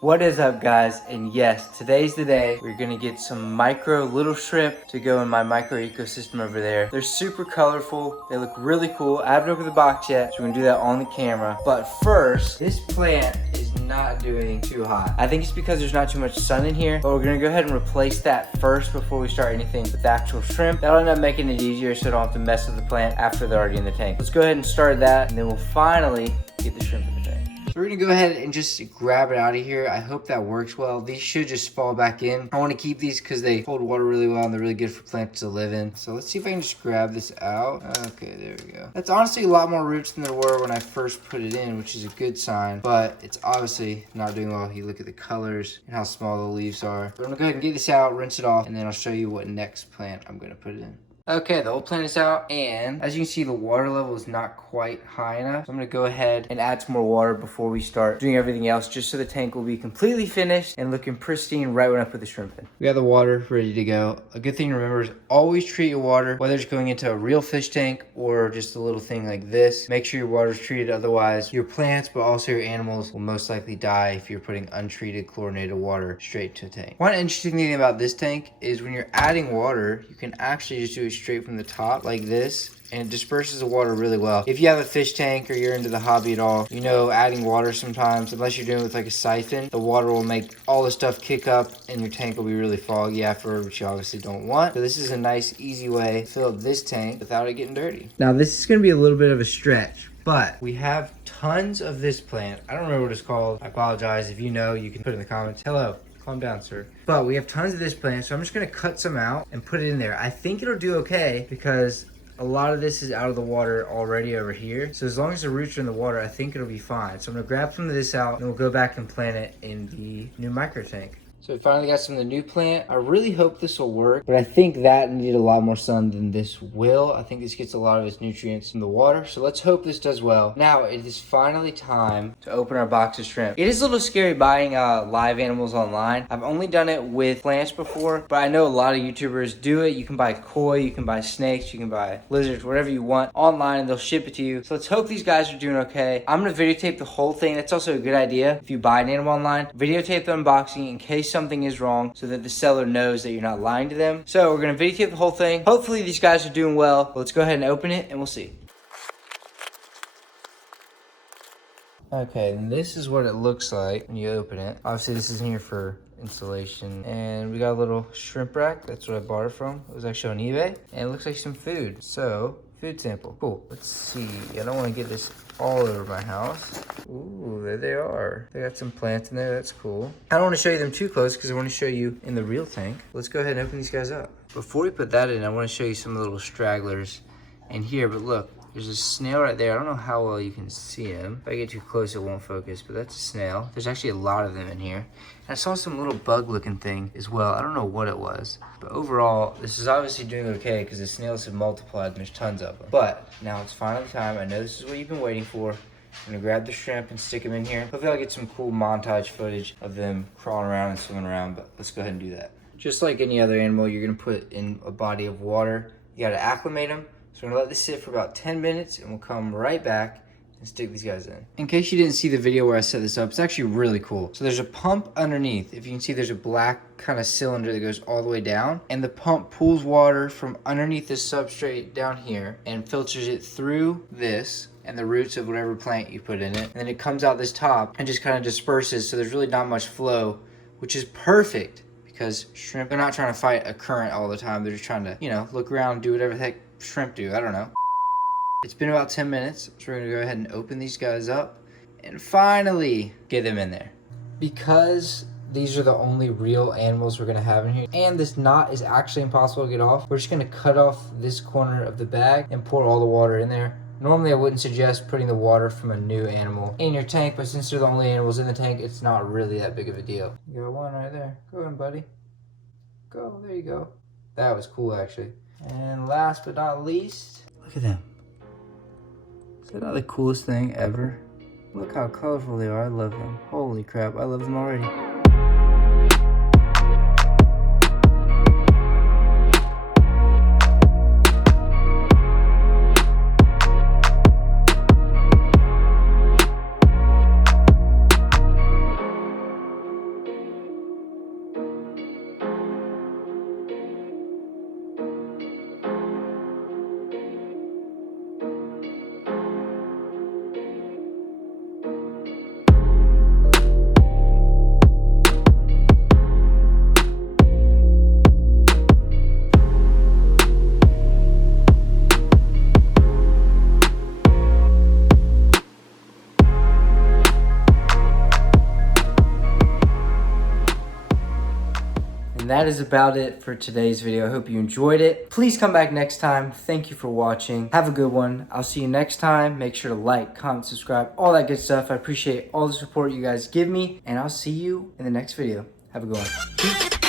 What is up, guys? And yes, today's the day we're gonna get some micro little shrimp to go in my micro ecosystem over there. They're super colorful, they look really cool. I haven't opened the box yet, so we're gonna do that on the camera. But first, this plant is not doing too hot. I think it's because there's not too much sun in here, but we're gonna go ahead and replace that first before we start anything with the actual shrimp. That'll end up making it easier so I don't have to mess with the plant after they're already in the tank. Let's go ahead and start that, and then we'll finally get the shrimp in the tank. So we're gonna go ahead and just grab it out of here. I hope that works well. These should just fall back in. I wanna keep these because they hold water really well and they're really good for plants to live in. So let's see if I can just grab this out. Okay, there we go. That's honestly a lot more roots than there were when I first put it in, which is a good sign, but it's obviously not doing well. You look at the colors and how small the leaves are. But I'm gonna go ahead and get this out, rinse it off, and then I'll show you what next plant I'm gonna put it in. Okay, the whole plant is out, and as you can see, the water level is not quite high enough. So I'm gonna go ahead and add some more water before we start doing everything else, just so the tank will be completely finished and looking pristine right when I put the shrimp in. We got the water ready to go. A good thing to remember is always treat your water, whether it's going into a real fish tank or just a little thing like this. Make sure your water is treated, otherwise your plants, but also your animals will most likely die if you're putting untreated chlorinated water straight to a tank. One interesting thing about this tank is when you're adding water, you can actually just do it straight from the top like this, and it disperses the water really well. If you have a fish tank or you're into the hobby at all, you know adding water sometimes, unless you're doing it with like a siphon, the water will make all the stuff kick up and your tank will be really foggy afterward, which you obviously don't want. So this is a nice, easy way to fill up this tank without it getting dirty. Now this is gonna be a little bit of a stretch, but we have tons of this plant. I don't remember what it's called. I apologize. If you know, you can put it in the comments. Hello. Calm down, sir. But we have tons of this plant, so I'm just gonna cut some out and put it in there. I think it'll do okay because a lot of this is out of the water already over here. So as long as the roots are in the water, I think it'll be fine. So I'm gonna grab some of this out and we'll go back and plant it in the new micro tank. So we finally got some of the new plant. I really hope this will work, but I think that needed a lot more sun than this will. I think this gets a lot of its nutrients from the water. So let's hope this does well. Now it is finally time to open our box of shrimp. It is a little scary buying live animals online. I've only done it with plants before, but I know a lot of YouTubers do it. You can buy koi, you can buy snakes, you can buy lizards, whatever you want online, and they'll ship it to you. So let's hope these guys are doing okay. I'm gonna videotape the whole thing. That's also a good idea. If you buy an animal online, videotape the unboxing in case something is wrong so that the seller knows that you're not lying to them. So we're gonna videotape the whole thing. Hopefully these guys are doing well. But let's go ahead and open it and we'll see. Okay, and this is what it looks like when you open it. Obviously this is in here for installation, and we got a little shrimp rack. That's what I bought it from. It was actually on eBay, and it looks like some food. So food sample, cool. Let's see, I don't want to get this all over my house. Ooh, there they are. They got some plants in there, that's cool. I don't want to show you them too close because I want to show you in the real tank. Let's go ahead and open these guys up. Before we put that in, I want to show you some of the little stragglers in here, but look, there's a snail right there. I don't know how well you can see him. If I get too close, it won't focus, but that's a snail. There's actually a lot of them in here. And I saw some little bug looking thing as well. I don't know what it was, but overall, this is obviously doing okay because the snails have multiplied and there's tons of them. But now it's finally time. I know this is what you've been waiting for. I'm gonna grab the shrimp and stick them in here. Hopefully I'll get some cool montage footage of them crawling around and swimming around, but let's go ahead and do that. Just like any other animal you're gonna put in a body of water, you gotta acclimate them. So we're gonna let this sit for about 10 minutes and we'll come right back and stick these guys in. In case you didn't see the video where I set this up, it's actually really cool. So there's a pump underneath. If you can see, there's a black kind of cylinder that goes all the way down, and the pump pulls water from underneath this substrate down here and filters it through this and the roots of whatever plant you put in it. And then it comes out this top and just kind of disperses, so there's really not much flow, which is perfect because shrimp, they're not trying to fight a current all the time. They're just trying to, you know, look around, do whatever the heck shrimp do. I don't know. It's been about 10 minutes, so we're gonna go ahead and open these guys up and finally get them in there. Because these are the only real animals we're gonna have in here, and this knot is actually impossible to get off, we're just gonna cut off this corner of the bag and pour all the water in there. Normally I wouldn't suggest putting the water from a new animal in your tank, but since they're the only animals in the tank, it's not really that big of a deal. You got one right there. Go ahead, buddy. Go, there you go. That was cool, actually. And last but not least, look at them. Is that not the coolest thing ever? Look how colorful they are. I love them. Holy crap, I love them already. And that is about it for today's video. I hope you enjoyed it. Please come back next time. Thank you for watching. Have a good one. I'll see you next time. Make sure to like, comment, subscribe, all that good stuff. I appreciate all the support you guys give me, and I'll see you in the next video. Have a good one. Peace.